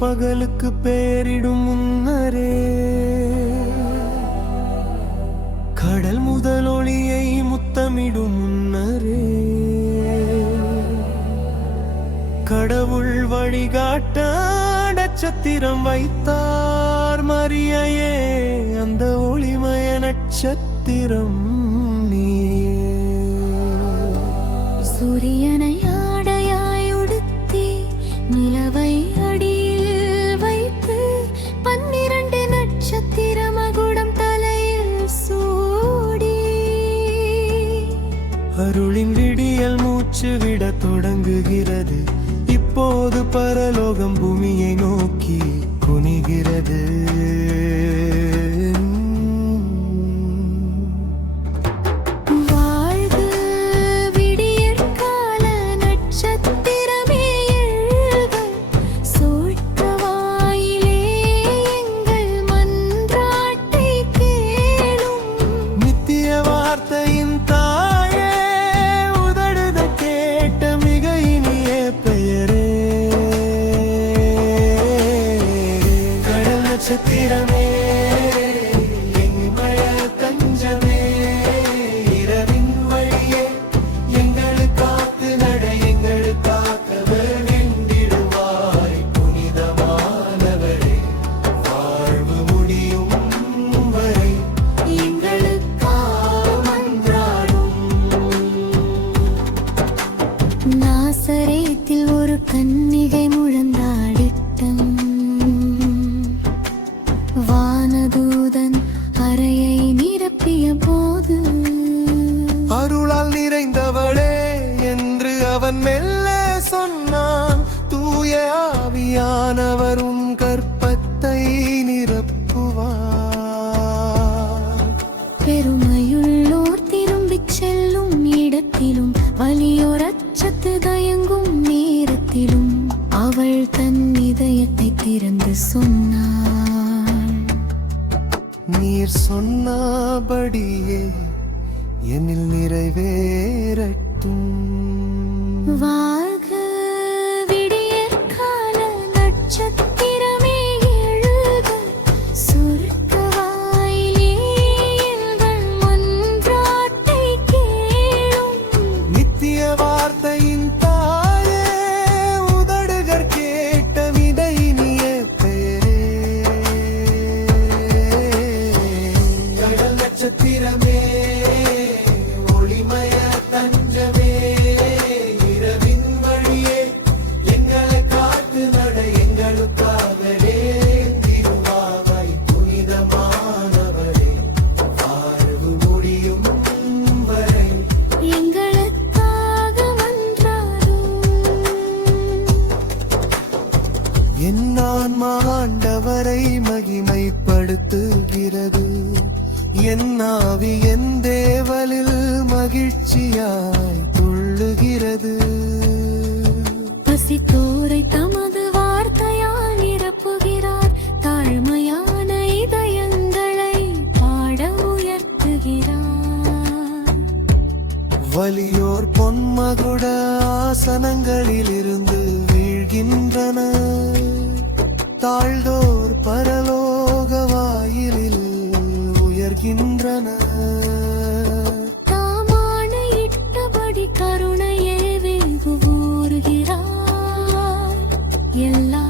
பகலுக்கு பேரிடும் முன்னரே கடல் முதல் ஒளியை முத்தமிடும் முன்னரே கடவுள் வழிகாட்ட நட்சத்திரம் வைத்தார் மரியே அந்த ஒளிமய நட்சத்திரம் நீயே. சூரியனை ஆடையாய் உடுத்தி நிலவை அடியில் வைத்து 12 நட்சத்திர மகுடம் தலையில் சூடி அருளின் விடியல் மூச்சு விட தொடங்குகிறது. இப்போது பரலோகம் பூமியை நோக்கி குனிகிறது. நட்சத்திரமே எங்கள் தஞ்சமே இரவின் வழியே எங்களுக்காத்து நட எங்களுக்காக வேண்டிடுவாய் புனிதமானவரே வாழ்வு முடியும் வரை எங்களுக்காக மன்றாடும். நாசரேத்தில் ஒரு கன்னிகை முழந்தாடிட்டம் வானதூதன் அறையை நிரப்பிய போது அருளால் நிறைந்தவளே என்று அவன் மெல்ல சொன்னான். தூய ஆவியானவர் உன் கற்பத்தை நிரப்புவார். பெருமையுள்ளோர் திரும்பிச் செல்லும் இடத்திலும் வலியோர் அச்சத்து தயங்கும் நேரத்திலும் அவள் தன் இதயத்தை திறந்து சொன்னாள். நீர் சொன்னபடியே என்னில் நிறைவேறட்டும். வாழ்க விடியற்கால நட்சத்திரமே எழுக சொர்க்கவாயிலே எங்கள் மன்றாட்டை கேளும். நித்திய வார்த்தையின் தாயே உதடுகர் கேட்ட விதையினிய பெயரே கடல் நட்சத்திரமே ஒளிமய தஞ்சமே இரவின் வழியே எங்களை காத்து நட எங்களுக்காகவே திருவாவை புனிதமானவரே வாழ்வு முடியும் வரை எங்களுக்காக மன்றாடும். என் ஆன்மா ஆண்டவரை மகிமைப்படுத்துகிறது. என் ஆவி என் தேவனில் மகிழ்ச்சியாய் துள்ளுகிறது. பசித்தோரை தமது வார்த்தையால் நிரப்புகிறார். தாழ்மையான இதயங்களை பாட உயர்த்துகிறார். வலியோர் பொன்மகுட ஆசனங்களிலிருந்து வீழ்கின்றனர். தாழ்ந்தோர் பரலோக வாயிலில் உயர்கின்றனர். தாமானையிட்டபடி கருணையே வெகுவூறுகிறார். எல்லா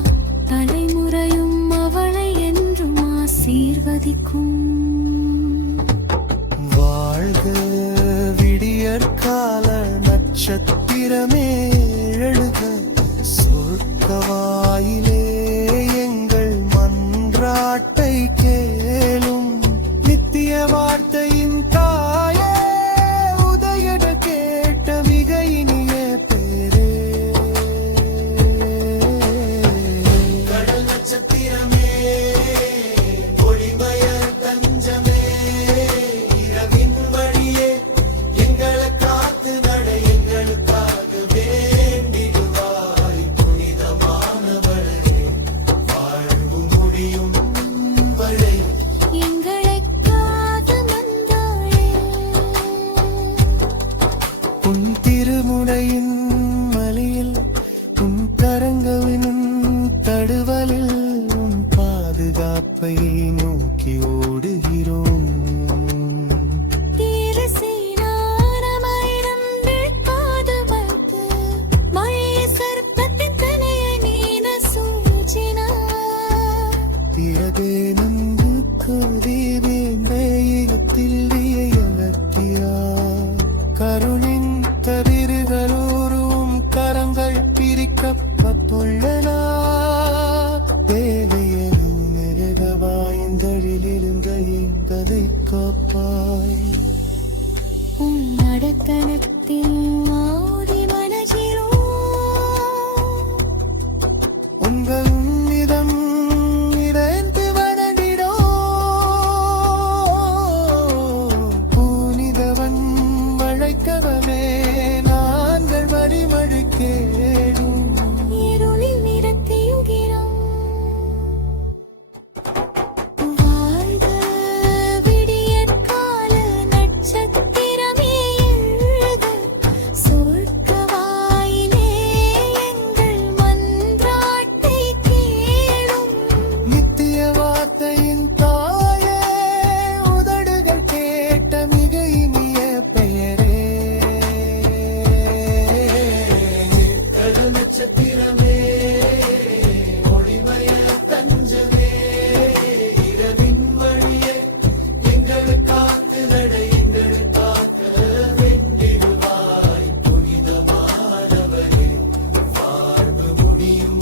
தலைமுறையும் அவளை என்றும் ஆசீர்வதிக்கும். வாழ்க விடியற்கால நட்சத்திரமே எழுக சொர்க்கவாயிலே எங்கள் மன்றாட்டை கேளும். நித்திய வார்த்தையின் தாயே உதயட கேட்ட மிக இனிய பேரே கடல் நட்சத்திரமே ஒளிமய தஞ்சமே இரவின் வழியே எங்களை காத்து நட எங்களுக்காக வேண்டிடுவாய் புனிதமானவளே கருணின் கதிர்களூரும் கரங்கள் பிரிக்கப்பட்டுள்ளன தேவையெனும் நெருகவாய்ந்தழிலிருந்த எங்களை காப்பாய் நடத்தனத்தின் ஆதி மனசிலோ உங்கள் உன்னிதம் இறைந்து வணங்கிடோ பூனிதவன் மழைக்கவமே நாங்கள் மறிமழை கேடும் இருளில் நிறத்தியுகிறோம் வாழ்க விடியற்கால நட்சத்திரமே எழுக சொர்க்கவாயிலே எங்கள் மன்றாட்டை கேளும் நித்திய வார்த்தையின் தாயே உதடுகள் கேட்ட மிக இனிய பெயரே நட்சத்திரமே ஒளிமய தஞ்சமே இரவின் வழியே எங்கள் காத்து நடை எங்கள் காக்க வெண்டிடுவாய் புனிதமானவரே வாழ்வு முடியும்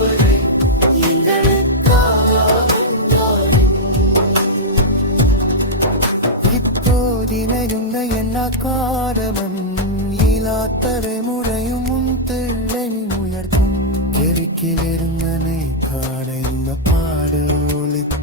வரை இப்போதினையுள்ள எல்லாக்காரவன் இலாத்தரை முறையும் உன் திள்ளை உயர்த்தும் கெருக்கிலிருந்தனை காட இந்த பாடொலித்த